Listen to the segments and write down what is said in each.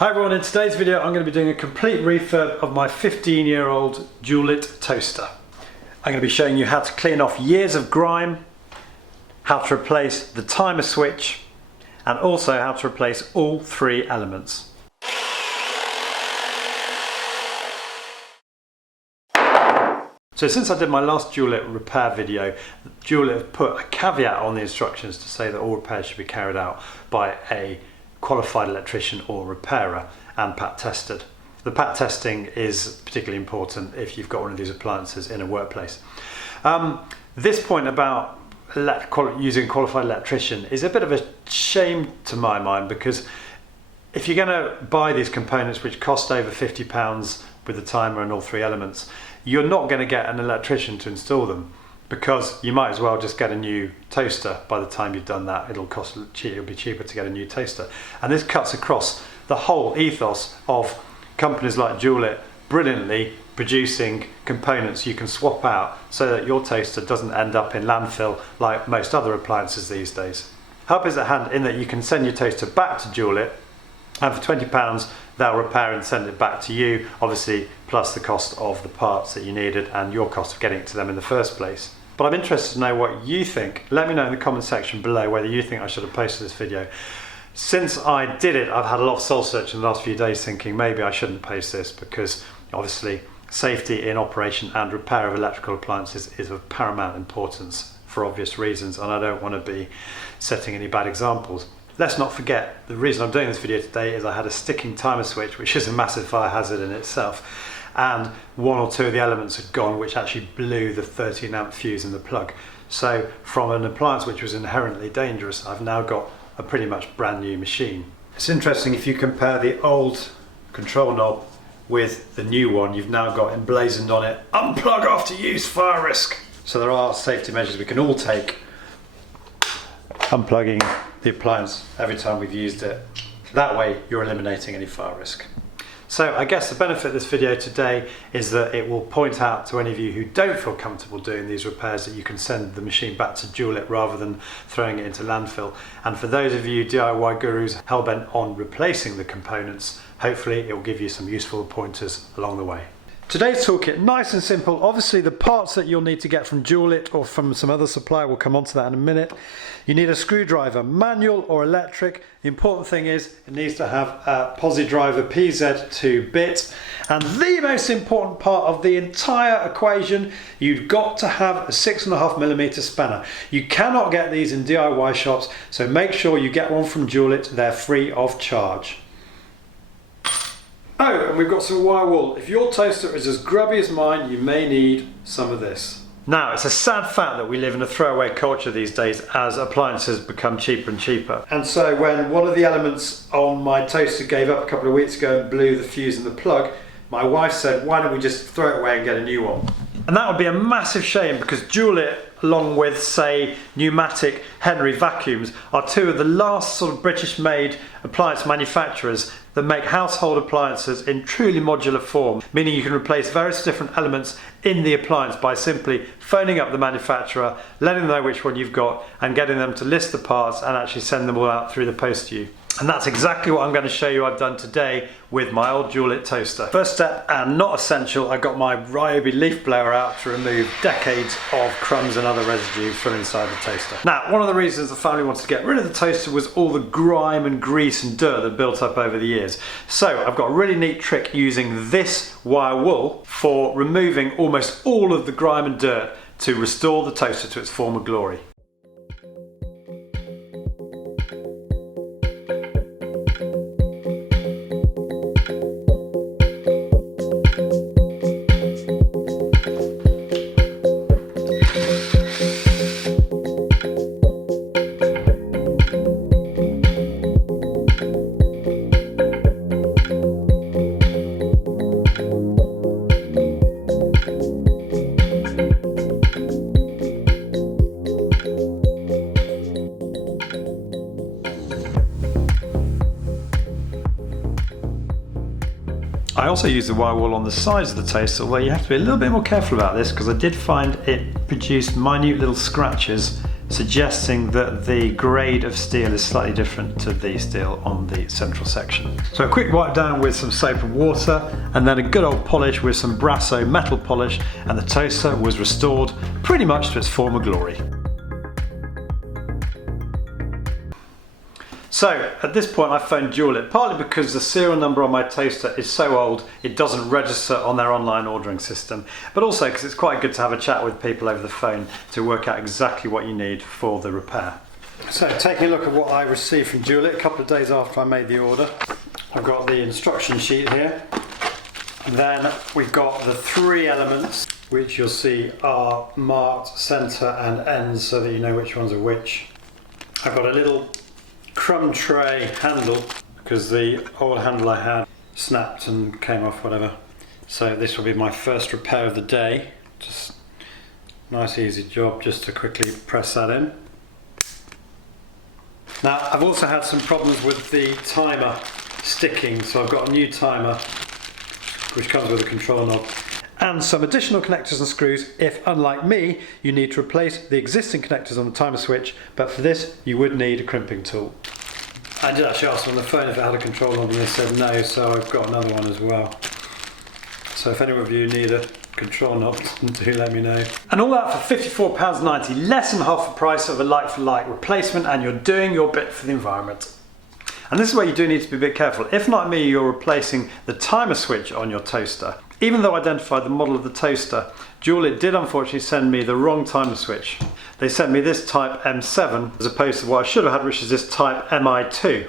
Hi everyone, in today's video I'm going to be doing a complete refurb of my 15-year-old Dualit toaster. I'm going to be showing you how to clean off years of grime, how to replace the timer switch, and also how to replace all three elements. So since I did my last Dualit repair video, Dualit have put a caveat on the instructions to say that all repairs should be carried out by a qualified electrician or repairer and pat tested. The pat testing is particularly important if you've got one of these appliances in a workplace. This point about using a qualified electrician is a bit of a shame to my mind, because if you're going to buy these components which cost over £50 with the timer and all three elements, you're not going to get an electrician to install them, because you might as well just get a new toaster. By the time you've done that, it'll be cheaper to get a new toaster. And this cuts across the whole ethos of companies like Dualit brilliantly producing components you can swap out so that your toaster doesn't end up in landfill like most other appliances these days. Help is at hand in that you can send your toaster back to Dualit, and for £20 they'll repair and send it back to you, obviously plus the cost of the parts that you needed and your cost of getting it to them in the first place. But I'm interested to know what you think. Let me know in the comment section below whether you think I should have posted this video. Since I did it, I've had a lot of soul searching in the last few days thinking maybe I shouldn't post this, because obviously safety in operation and repair of electrical appliances is of paramount importance for obvious reasons, and I don't want to be setting any bad examples. Let's not forget, the reason I'm doing this video today is I had a sticking timer switch, which is a massive fire hazard in itself, and one or two of the elements had gone, which actually blew the 13 amp fuse in the plug. So from an appliance which was inherently dangerous, I've now got a pretty much brand new machine. It's interesting, if you compare the old control knob with the new one, you've now got emblazoned on it, unplug after use, fire risk. So there are safety measures we can all take, unplugging the appliance every time we've used it. That way you're eliminating any fire risk. So I guess the benefit of this video today is that it will point out to any of you who don't feel comfortable doing these repairs that you can send the machine back to Dualit rather than throwing it into landfill. And for those of you DIY gurus hellbent on replacing the components, hopefully it will give you some useful pointers along the way. Today's toolkit, nice and simple. Obviously the parts that you'll need to get from Dualit or from some other supplier, we'll come on to that in a minute. You need a screwdriver, manual or electric. The important thing is it needs to have a posi driver PZ2 bit. And the most important part of the entire equation, you've got to have a 6.5mm spanner. You cannot get these in DIY shops, so make sure you get one from Dualit. They're free of charge. Oh, and we've got some wire wool. If your toaster is as grubby as mine, you may need some of this. Now, it's a sad fact that we live in a throwaway culture these days as appliances become cheaper and cheaper. And so when one of the elements on my toaster gave up a couple of weeks ago and blew the fuse in the plug, my wife said, why don't we just throw it away and get a new one? And that would be a massive shame, because Dualit, along with, say, pneumatic Henry vacuums, are two of the last sort of British-made appliance manufacturers that make household appliances in truly modular form, meaning you can replace various different elements in the appliance by simply phoning up the manufacturer, letting them know which one you've got, and getting them to list the parts and actually send them all out through the post to you. And that's exactly what I'm going to show you I've done today with my old Dualit toaster. First step, and not essential, I got my Ryobi leaf blower out to remove decades of crumbs and other residue from inside the toaster. Now, one of the reasons the family wanted to get rid of the toaster was all the grime and grease and dirt that built up over the years. So I've got a really neat trick using this wire wool for removing almost all of the grime and dirt to restore the toaster to its former glory. I also use the wire wool on the sides of the toaster, although you have to be a little bit more careful about this, because I did find it produced minute little scratches suggesting that the grade of steel is slightly different to the steel on the central section. So a quick wipe down with some soap and water, and then a good old polish with some Brasso metal polish, and the toaster was restored pretty much to its former glory. So at this point I phoned Dualit, partly because the serial number on my toaster is so old it doesn't register on their online ordering system, but also because it's quite good to have a chat with people over the phone to work out exactly what you need for the repair. So taking a look at what I received from Dualit a couple of days after I made the order, I've got the instruction sheet here, and then we've got the 3 elements which you'll see are marked centre and ends so that you know which ones are which. I've got a little crumb tray handle because the old handle I had snapped and came off, whatever. So this will be my first repair of the day. Just nice easy job just to quickly press that in. Now I've also had some problems with the timer sticking, so I've got a new timer which comes with a control knob and some additional connectors and screws if, unlike me, you need to replace the existing connectors on the timer switch, but for this you would need a crimping tool. I did actually ask them on the phone if it had a control knob and they said no, so I've got another one as well. So if any of you need a control knob, do let me know. And all that for £54.90, less than half the price of a like-for-like replacement, and you're doing your bit for the environment. And this is where you do need to be a bit careful. If, like me, you're replacing the timer switch on your toaster, even though I identified the model of the toaster, Dualit did unfortunately send me the wrong timer switch. They sent me this type M7 as opposed to what I should have had, which is this type MI2.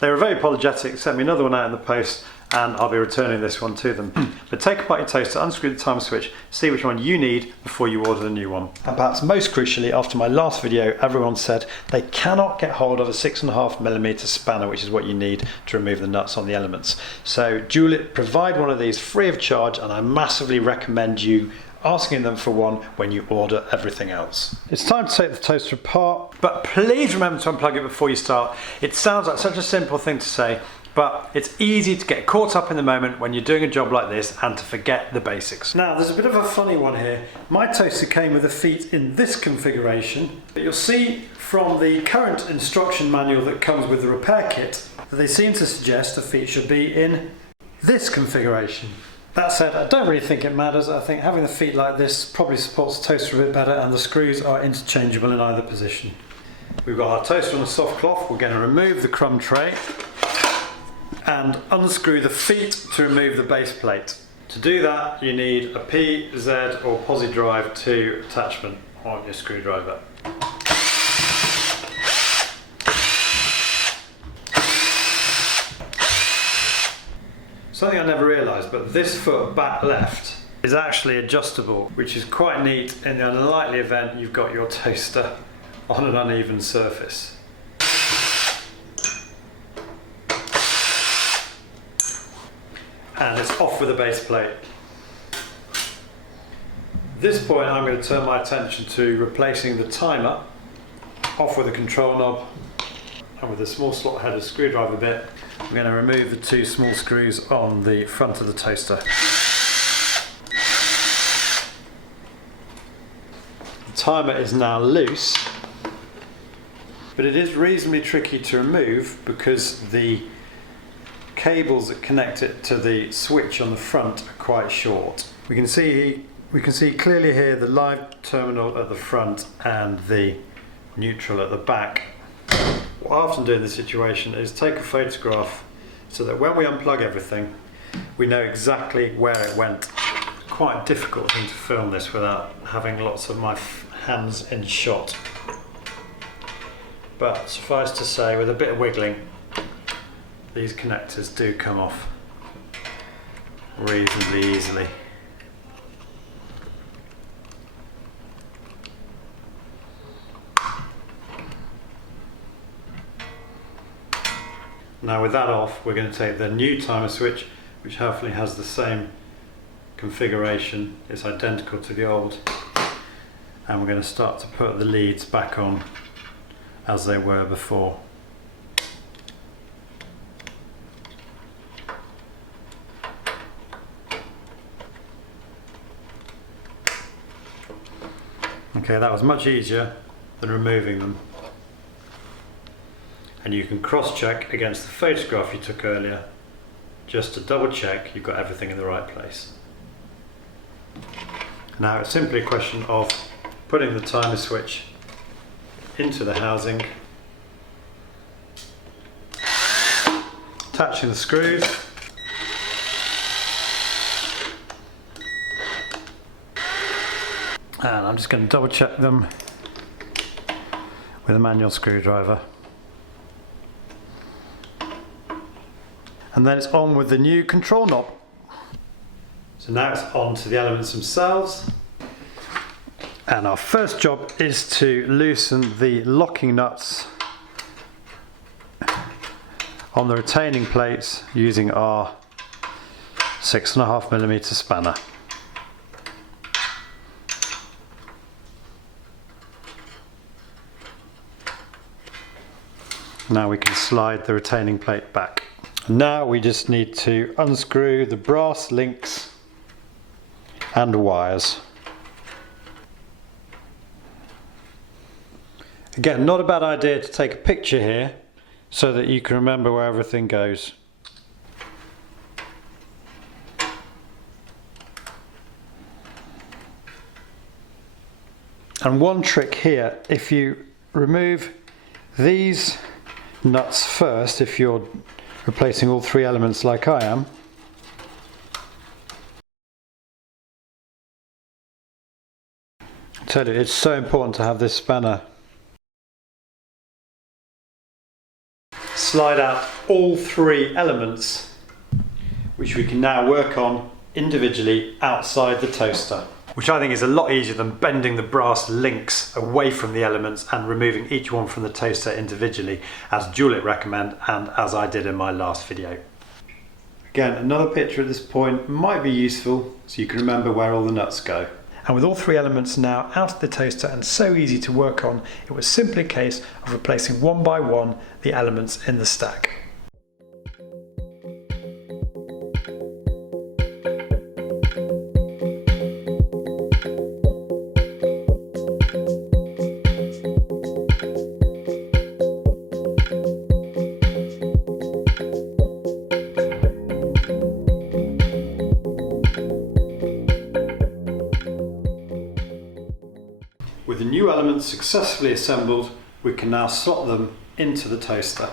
They were very apologetic, sent me another one out in the post, and I'll be returning this one to them. But take apart your toaster, unscrew the timer switch, see which one you need before you order the new one. And perhaps most crucially, after my last video, everyone said they cannot get hold of a 6.5mm spanner, which is what you need to remove the nuts on the elements. So Dualit provide one of these free of charge, and I massively recommend you asking them for one when you order everything else. It's time to take the toaster apart, but please remember to unplug it before you start. It sounds like such a simple thing to say, but it's easy to get caught up in the moment when you're doing a job like this and to forget the basics. Now there's a bit of a funny one here. My toaster came with the feet in this configuration, but you'll see from the current instruction manual that comes with the repair kit that they seem to suggest the feet should be in this configuration. That said, I don't really think it matters. I think having the feet like this probably supports the toaster a bit better, and the screws are interchangeable in either position. We've got our toaster on a soft cloth. We're going to remove the crumb tray and unscrew the feet to remove the base plate. To do that, you need a P, Z or Posi Drive 2 attachment on your screwdriver. Something I never realised, but this foot back left is actually adjustable, which is quite neat in the unlikely event you've got your toaster on an uneven surface. And it's off with the base plate. At this point I'm going to turn my attention to replacing the timer, off with the control knob, and with a small slot headed screwdriver bit, I'm going to remove the 2 small screws on the front of the toaster. The timer is now loose, but it is reasonably tricky to remove because the cables that connect it to the switch on the front are quite short. We can see clearly here the live terminal at the front and the neutral at the back. What I often do in this situation is take a photograph so that when we unplug everything we know exactly where it went. Quite a difficult thing to film this without having lots of my hands in shot, but suffice to say, with a bit of wiggling, these connectors do come off reasonably easily. Now with that off, we're going to take the new timer switch, which hopefully has the same configuration, it's identical to the old, and we're going to start to put the leads back on as they were before. Okay, that was much easier than removing them. And you can cross-check against the photograph you took earlier, just to double check you've got everything in the right place. Now it's simply a question of putting the timer switch into the housing, attaching the screws, and I'm just going to double check them with a manual screwdriver. And then it's on with the new control knob. So now it's on to the elements themselves. And our first job is to loosen the locking nuts on the retaining plates using our 6.5mm spanner. Now we can slide the retaining plate back. Now we just need to unscrew the brass links and wires. Again, not a bad idea to take a picture here so that you can remember where everything goes. And one trick here, if you remove these nuts first, if you're replacing all three elements like I am, I tell you, it's so important to have this spanner. Slide out all three elements, which we can now work on individually outside the toaster, which I think is a lot easier than bending the brass links away from the elements and removing each one from the toaster individually, as Dualit recommend and as I did in my last video. Again, another picture at this point might be useful so you can remember where all the nuts go. And with all three elements now out of the toaster and so easy to work on, it was simply a case of replacing one by one the elements in the stack. With the new elements successfully assembled, we can now slot them into the toaster.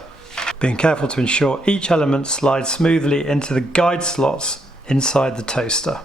Being careful to ensure each element slides smoothly into the guide slots inside the toaster.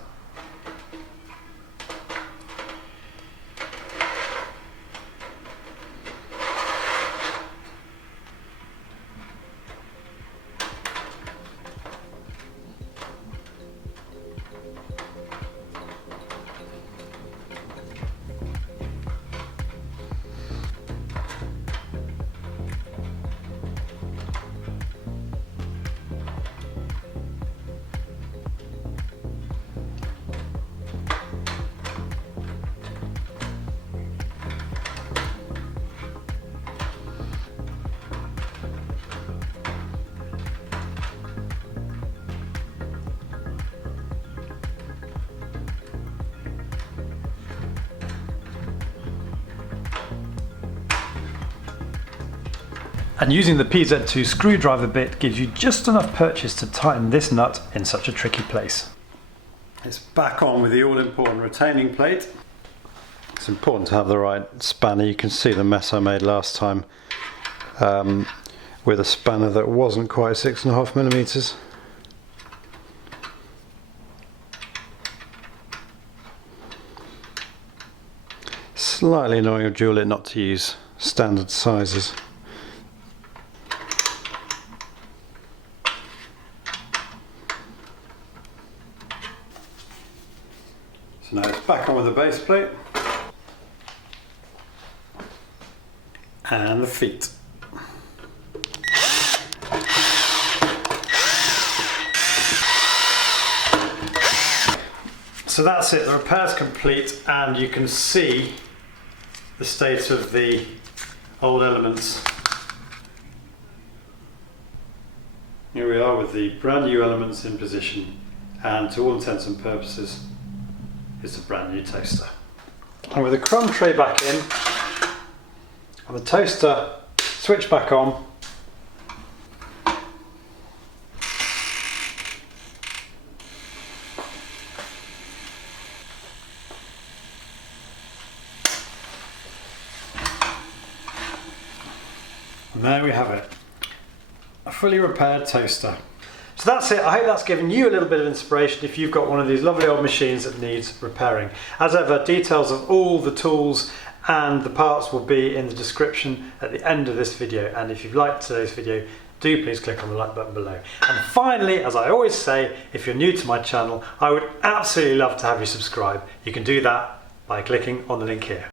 And using the PZ2 screwdriver bit gives you just enough purchase to tighten this nut in such a tricky place. It's back on with the all-important retaining plate. It's important to have the right spanner. You can see the mess I made last time with a spanner that wasn't quite 6.5mm. Slightly annoying of Dualit not to use standard sizes. So now it's back on with the base plate and the feet. So that's it, the repair's complete, and you can see the state of the old elements. Here we are with the brand new elements in position, and to all intents and purposes it's a brand new toaster. And with the crumb tray back in, And the toaster switch back on. And there we have it, a fully repaired toaster. So that's it. I hope that's given you a little bit of inspiration if you've got one of these lovely old machines that needs repairing. As ever, details of all the tools and the parts will be in the description at the end of this video. And if you've liked today's video, do please click on the like button below. And finally, as I always say, if you're new to my channel, I would absolutely love to have you subscribe. You can do that by clicking on the link here.